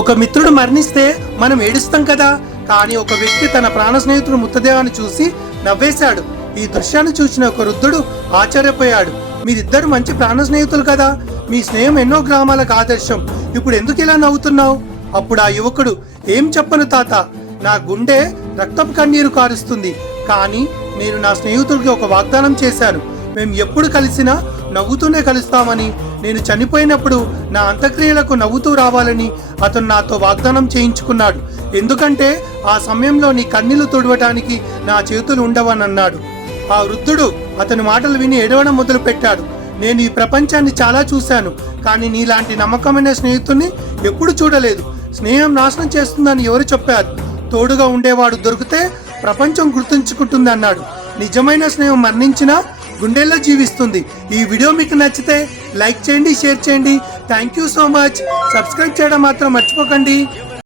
ఒక మిత్రుడు మరణిస్తే మనం ఏడుస్తాం కదా, కానీ ఒక వ్యక్తి తన ప్రాణ స్నేహితుడు మృతదేహాన్ని చూసి నవ్వేశాడు. ఈ దృశ్యాన్ని చూసిన ఒక వృద్ధుడు ఆశ్చర్యపోయాడు. మీరిద్దరు మంచి ప్రాణ స్నేహితులు కదా, మీ స్నేహం ఎన్నో గ్రామాలకు ఆదర్శం. ఇప్పుడు ఎందుకు ఇలా నవ్వుతున్నావు? అప్పుడు ఆ యువకుడు, ఏం చెప్పను తాత, నా గుండె రక్తపు కన్నీరు కారుస్తుంది. కానీ నేను నా స్నేహితుడికి ఒక వాగ్దానం చేశాను, మేము ఎప్పుడు కలిసినా నవ్వుతూనే కలుస్తామని. నేను చనిపోయినప్పుడు నా అంత్యక్రియలకు నవ్వుతూ రావాలని అతను నాతో వాగ్దానం చేయించుకున్నాడు. ఎందుకంటే ఆ సమయంలో నీ కన్నీళ్లు తుడవటానికి నా చేతులు ఉండవనన్నాడు. ఆ వృద్ధుడు అతని మాటలు విని ఏడవడం మొదలు పెట్టాడు. నేను ఈ ప్రపంచాన్ని చాలా చూశాను, కానీ నీలాంటి నమ్మకమైన స్నేహితుడిని ఎప్పుడు చూడలేదు. స్నేహం నాశనం చేస్తుందని ఎవరు చెప్పారు? తోడుగా ఉండేవాడు దొరికితే ప్రపంచం గుర్తుంచుకుంటుంది అన్నాడు. నిజమైన స్నేహం మరణించినా గుండెల్లో జీవిస్తుంది. ఈ వీడియో మీకు నచ్చితే లైక్ చేయండి, షేర్ చేయండి. Thank you so much. Subscribe చేయడం మాత్రం మర్చిపోకండి.